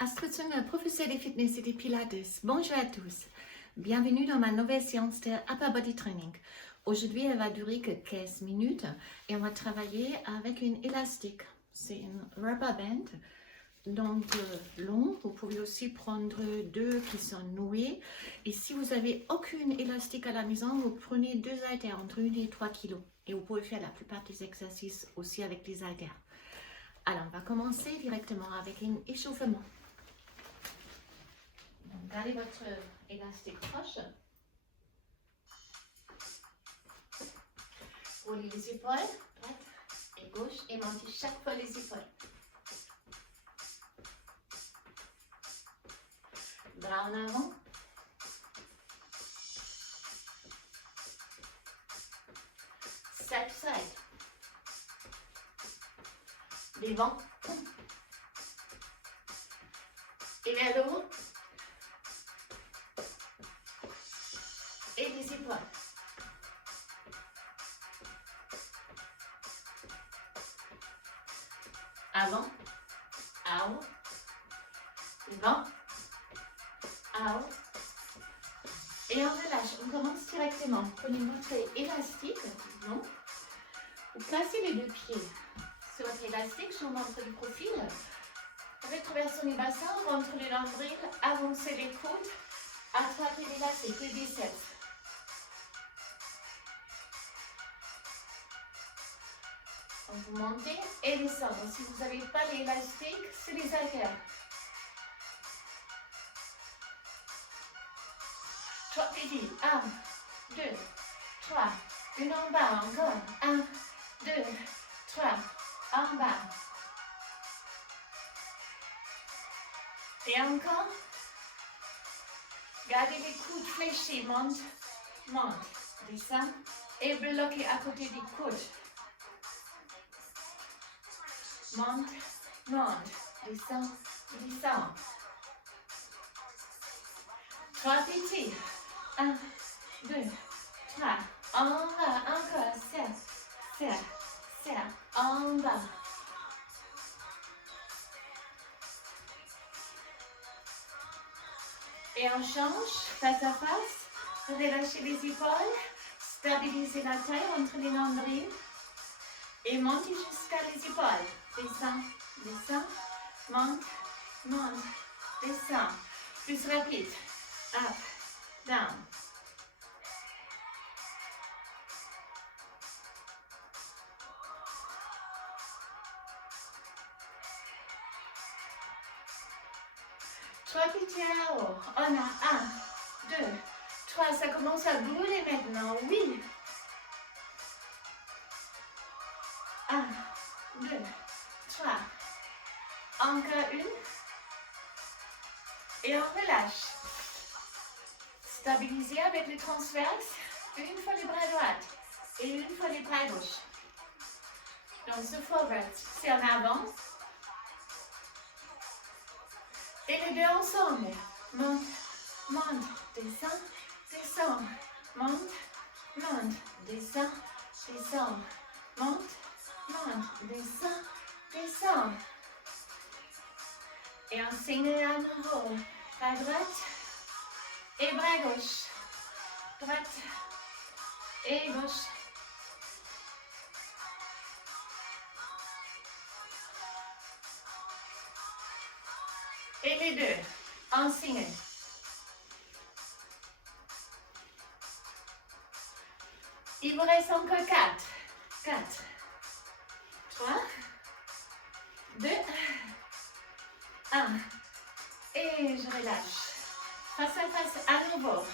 Astrid Zünger, professeur de fitness et de pilates. Bonjour à tous. Bienvenue dans ma nouvelle séance de Upper Body Training. Aujourd'hui, elle va durer que 15 minutes et on va travailler avec une élastique. C'est une rubber band, donc long. Vous pouvez aussi prendre deux qui sont noués. Et si vous n'avez aucune élastique à la maison, vous prenez deux haltères entre 1 et 3 kg. Et vous pouvez faire la plupart des exercices aussi avec les haltères. Alors, on va commencer directement avec un échauffement. Donc, gardez votre élastique proche. Roulez les épaules, droite et gauche, et montez chaque fois les épaules. Bras en avant. Side to side. Devant. Et vers le haut. Et les épaules. Avant, à haut, devant, à haut. Et on relâche. On commence directement. Prenez votre élastique. Non. Vous placez les deux pieds sur votre élastique, sur l'entre du profil. Rétroversons les bassins, rentrez les nombrils, avancez les coudes, attrapez l'élastique, les biceps. Vous montez et descendez. Si vous n'avez pas l'élastique, c'est les haltères. 3 petits. 1, 2, 3. Une en bas encore. 1, 2, 3. En bas. Et encore. Gardez les coudes fléchis. Monte, monte. Descend. Et bloquez à côté des coudes. Monte, monte, descend, descend. 3 petits. 1, 2, 3. En bas, encore. Serre, serre, serre. En bas. Et on change, face à face. Relâchez les épaules. Stabilisez la taille entre les nombrils. Et montez jusqu'à les épaules. Descends, descends, monte, monte, descends. Plus rapide. Up, down. Trois petits à haut. On a 1, 2, 3. Ça commence à brûler maintenant. Oui. 1, 2, 3. Encore une. Et on relâche. Stabilisez avec les transverses. Une fois les bras droits et une fois les bras gauche. Donc ce forward, c'est en avant. Et les deux ensemble. Monte, monte, descend, descend. Monte, monte, descend, descend. Monte, monte, descend, descend. Et on signe à nouveau. Bras droite et bras gauche. Droite et gauche. Et les deux, en signe. Il vous reste encore 4. 4, 3, 2, 1. Et je relâche. Face à face à nouveau.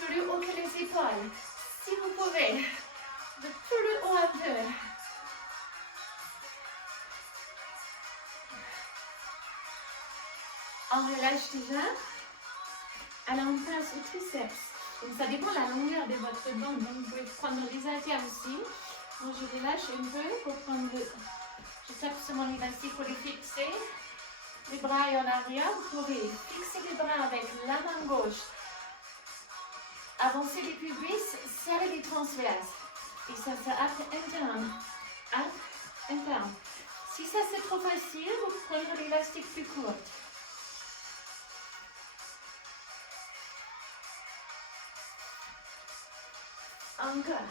Plus haut que les épaules. Si vous pouvez. De plus haut un peu. On relâche déjà. Alors on passe au triceps. Donc ça dépend de la longueur de votre bande. Donc vous pouvez prendre les haltères aussi. Moi je relâche un peu pour prendre le... Je tape sur mon élastique pour les fixer. Les bras en arrière. Vous pouvez fixer les bras avec la main gauche. Avancez les pubis, serrez les transverses. Et ça up and down. Up and down. Si ça c'est trop facile, vous prenez l'élastique plus court. Encore.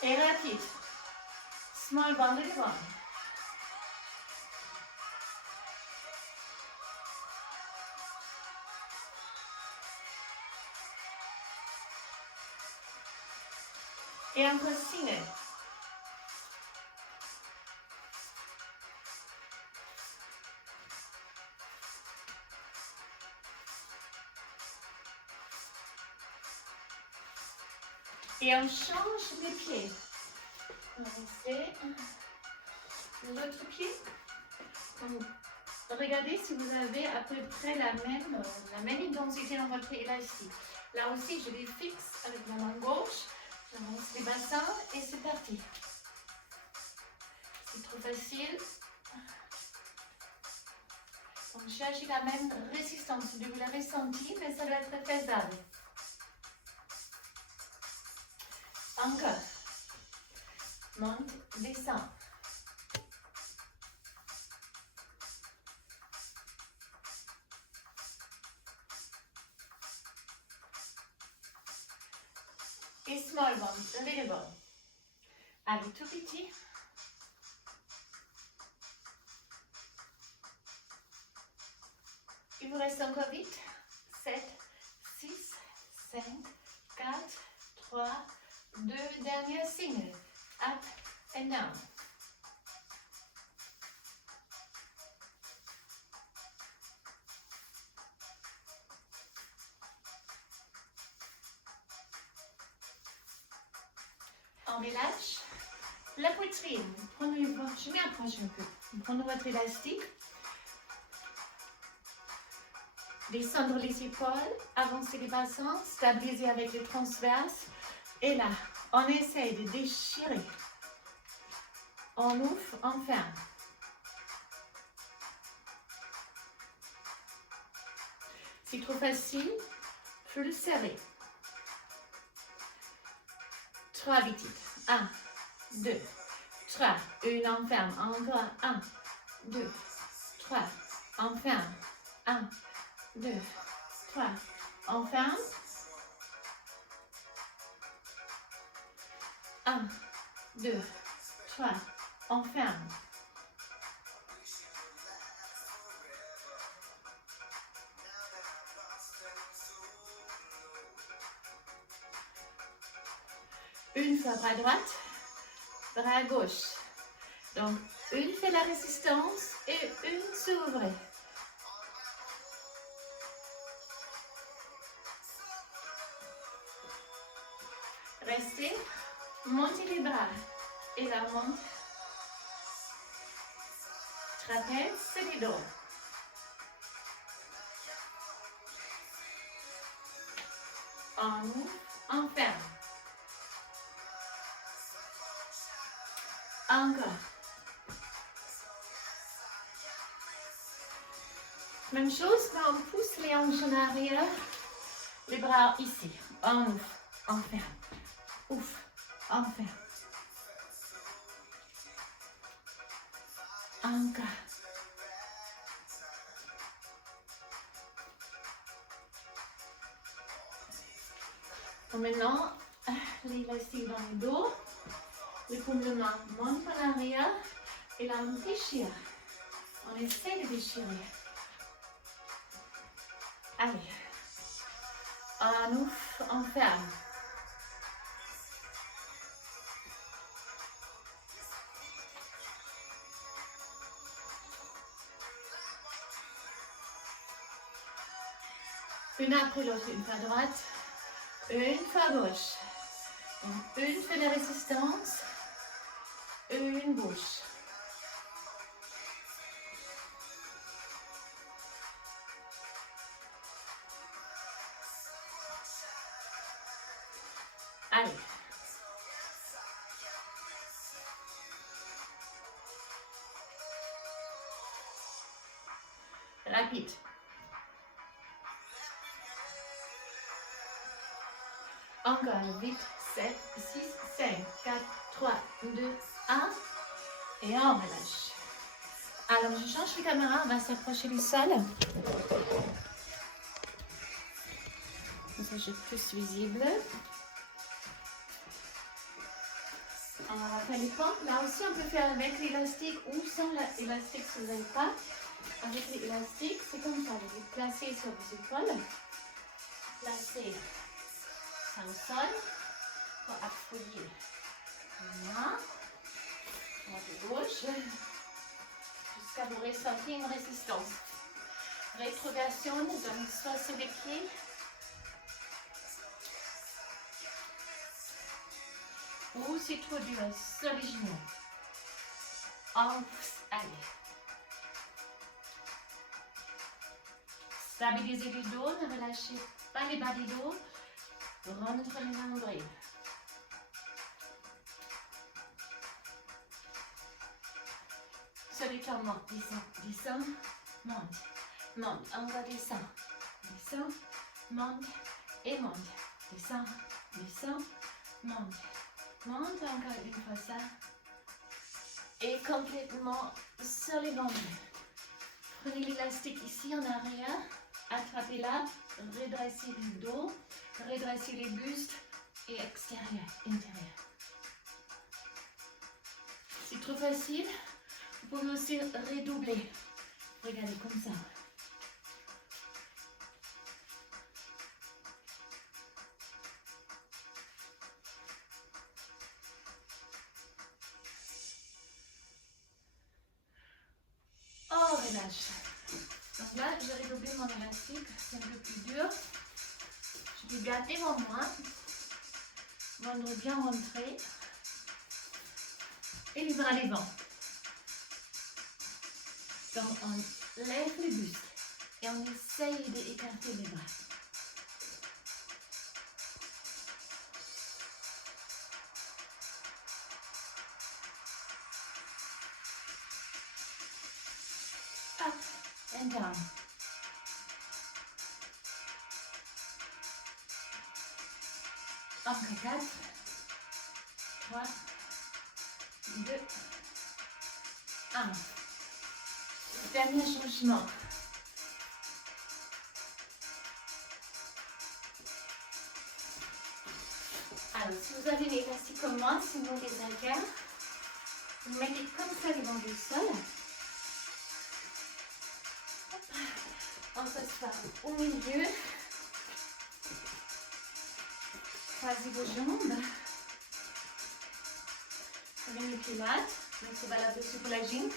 Et rapide. Small bond, little one. Et encore single. Et on change les pieds. On va laisser l'autre pied. Donc, regardez si vous avez à peu près la même intensité dans votre élastique. Là aussi, je les fixe avec la main gauche. J'avance les bassins et c'est parti. C'est trop facile. Donc, cherchez la même résistance. Vous l'avez senti, mais ça doit être faisable. Encore. Monte, descend. Et small bond, little bond. Allez, tout petit. Il vous reste encore 8, 7, 6, 5, 4, 3, 2, dernier single. Up and down. On relâche la poitrine. Prenez, je m'approche un peu. Prenez votre élastique. Descendre les épaules, avancer les bassins, stabiliser avec les transverses. Et là, on essaye de déchirer. On ouvre, on ferme. C'est trop facile, plus serré. 3 vite. 1, 2, 3. Une, on ferme. Encore 1, 2, 3. On ferme. 1, 2, 3. On ferme. 1, 2, 3. On ferme. Une fois bras droite, bras gauche. Donc, une fait la résistance et une s'ouvre. Restez, montez les bras et la monte. Trapèze, c'est les dos. On ouvre, on ferme. Encore. Même chose quand on pousse les hanches en arrière, les bras ici. On ouvre, on ferme. Ouf, on ferme. Encore. Donc maintenant, l'élastique dans le dos. Le paume de main monte en arrière et là on déchire. On essaie de déchirer. Allez. On ouvre, on ferme. Une après l'autre, une fois droite, une fois gauche. Une fait de résistance, une gauche. Allez. Rapide. Encore 8, 7, 6, 5, 4, 3, 2, 1. Et on relâche. Alors, je change de caméra, on va s'approcher du sol. Comme ça, je suis plus visible. On va faire les pompes. Là aussi, on peut faire avec l'élastique ou sans l'élastique si vous n'avez pas. Avec l'élastique, c'est comme ça. Vous les placez sur vos épaules. Placez ça au sol pour appuyer. Voilà. De gauche. Jusqu'à vous ressentir une résistance. Rétroversion, donc soit sur les pieds. Ou c'est trop dur, sur les genoux. Allez. Stabilisez le dos, ne relâchez pas les bas du dos. Rentre les nombrils. Sur les temps, monte, descend, monte, encore descend, monte et monte, descend, monte, encore une fois ça, et complètement sur les bambous. Prenez l'élastique ici en arrière, attrapez-la, redressez le dos, redressez les bustes et extérieur, intérieur. C'est trop facile. Vous pouvez aussi redoubler. Regardez comme ça. Oh, relâche. Donc là, j'ai redoublé mon élastique. C'est un peu plus dur. Je vais garder mon bras. Ventre bien rentré. Et les bras devant. Donc on lève le buste et on essaye d'écarter les bras. Up and down. Encore 4, 3, 2, 1. Dernier changement. Alors, si vous avez les élastiques comme moi, sinon les haltères, vous mettez comme ça devant le sol. On s'assoit au milieu. Croisez vos jambes. Prenez les pilates. Donc, c'est valable aussi pour la gym.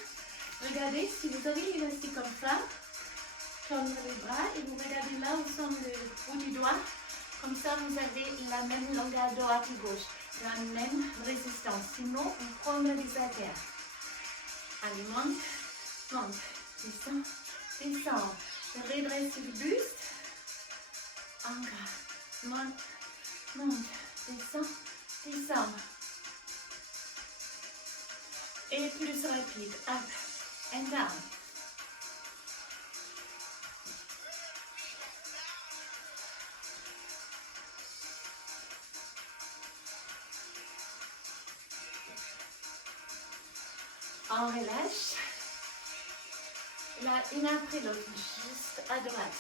Regardez, si vous avez l'élastique comme ça, tendre les bras et vous regardez là où sont le bout du doigt. Comme ça, vous avez la même longueur droite et gauche, la même résistance. Sinon, vous prenez les haltères. Allez, monte, descend, descend. Redressez le buste. Encore, monte, descend. Et plus rapide, up and down. On relâche. Là, une après l'autre, juste à droite.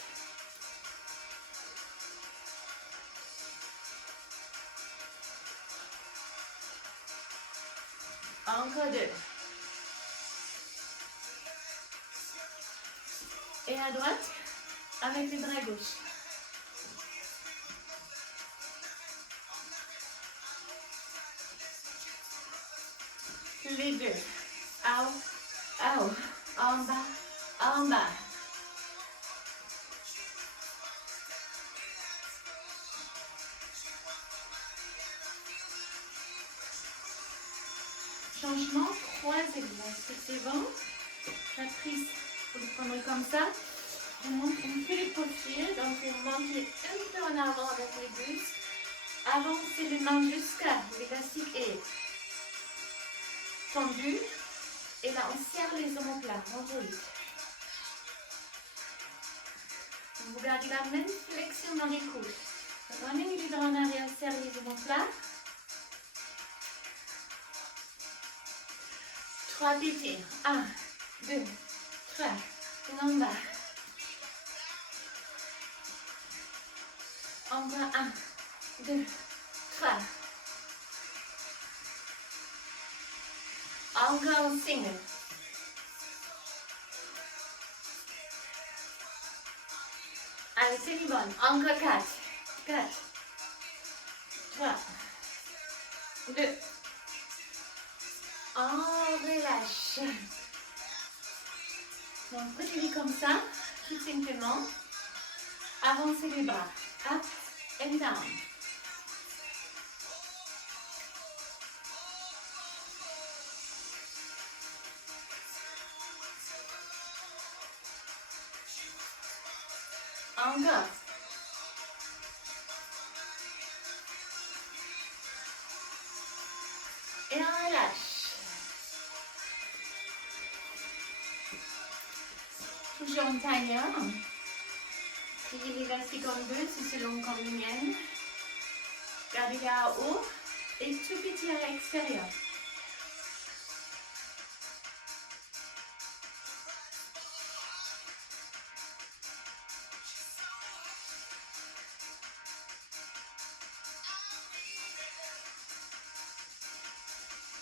Encore 2. Et à droite, avec le bras gauche. Les deux. En bas. Changement, croisez l'élastique devant. Patrice, vous le prendrez comme ça. Je montre un peu les profils, donc vous montez un peu en avant avec les bustes. Avancez les mains jusqu'à l'élastique est tendu. Et là, on serre les omoplates, omoplates. Vous gardez la même flexion dans les coudes. Ramenez les bras en arrière, sérieusement plat. 3 pieds. 1, 2, 3. En bas. Encore 1, 2, 3. Encore un single. Allez, c'est les bonnes. Encore 4. 4. 3. 2. On relâche. Donc, prenez-les comme ça, tout simplement. Avancez les bras. Up and down. Encore. Et on relâche. Toujours en tailleur. Pliez l'élastique en deux si c'est long comme le mien. Gardez-les à haut et tout petit à l'extérieur.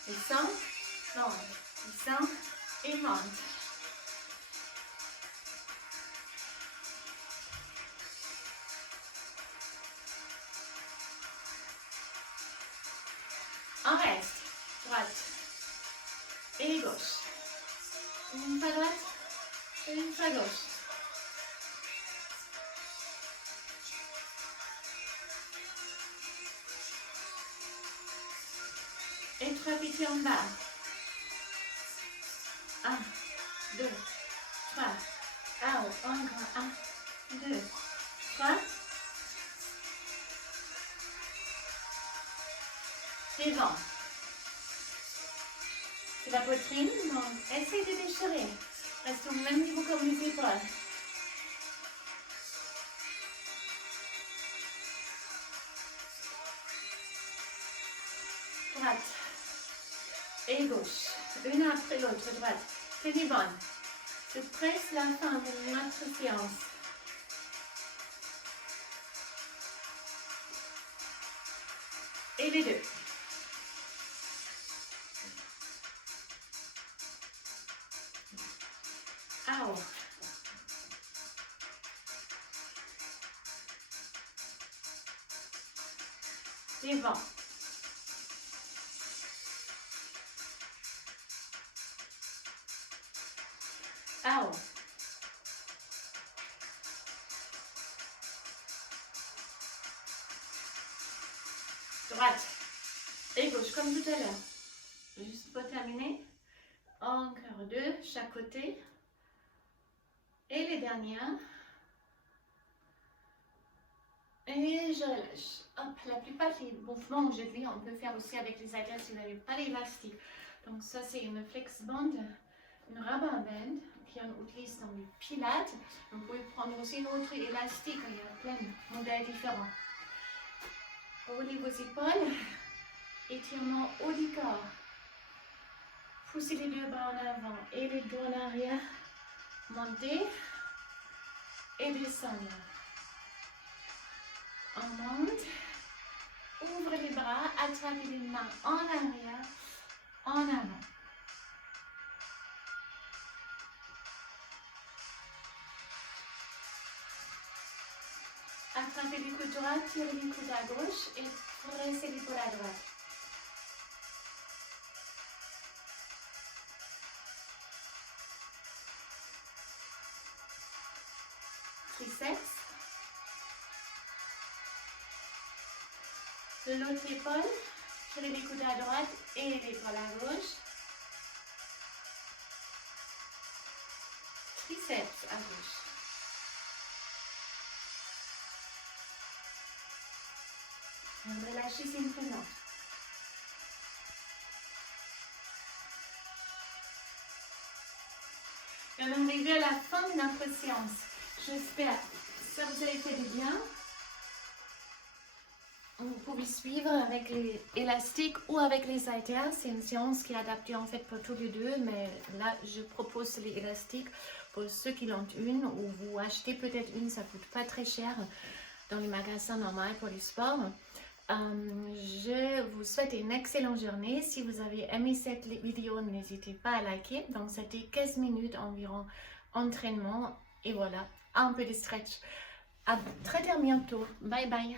Descend, monte, descend et monte. On reste, droite et gauche. Une fois droite et une fois gauche. Et 3 pieds en bas. 1, 2, 3. Ah, encore 1, 2, 3. Devant. C'est la poitrine, donc essayez de déchirer. Reste au même niveau comme les épaules. Droite et gauche. Une après l'autre, droite. Tenez bonne. C'est presque la fin de notre séance. Et les deux. Ah, devant. Ah, droite et gauche comme tout à l'heure. Juste pour terminer. Encore deux, chaque côté. Et les dernières. Et je relâche. Hop, la plupart des mouvements aujourd'hui, on peut faire aussi avec les haltères si vous n'avez pas d'élastique. Donc ça, c'est une flex band, une rubber band qu'on utilise dans le pilates. Vous pouvez prendre aussi une autre élastique, il y a plein de modèles différents. Roulez vos épaules, étirement haut du corps. Poussez les deux bras en avant et les dos en arrière. Montez et descendez. On monte, ouvre les bras, attrapez les mains en arrière, en avant. Attrapez les coudes droits, tirez les coudes à gauche et pressez l'épaule à droite. Triceps. De l'autre épaule, tirez les coudes à droite et l'épaule à gauche. Triceps à gauche. Relâchez simplement. Et on est arrivé à la fin de notre séance. J'espère que ça vous a fait du bien. Vous pouvez suivre avec les élastiques ou avec les haltères. C'est une séance qui est adaptée en fait pour tous les deux, mais là je propose les élastiques pour ceux qui l'ont une, ou vous achetez peut-être une, ça coûte pas très cher dans les magasins normaux pour les sports. Je vous souhaite une excellente journée. Si vous avez aimé cette vidéo, n'hésitez pas à liker. Donc c'était 15 minutes environ entraînement et voilà, un peu de stretch. À très bientôt. Bye bye.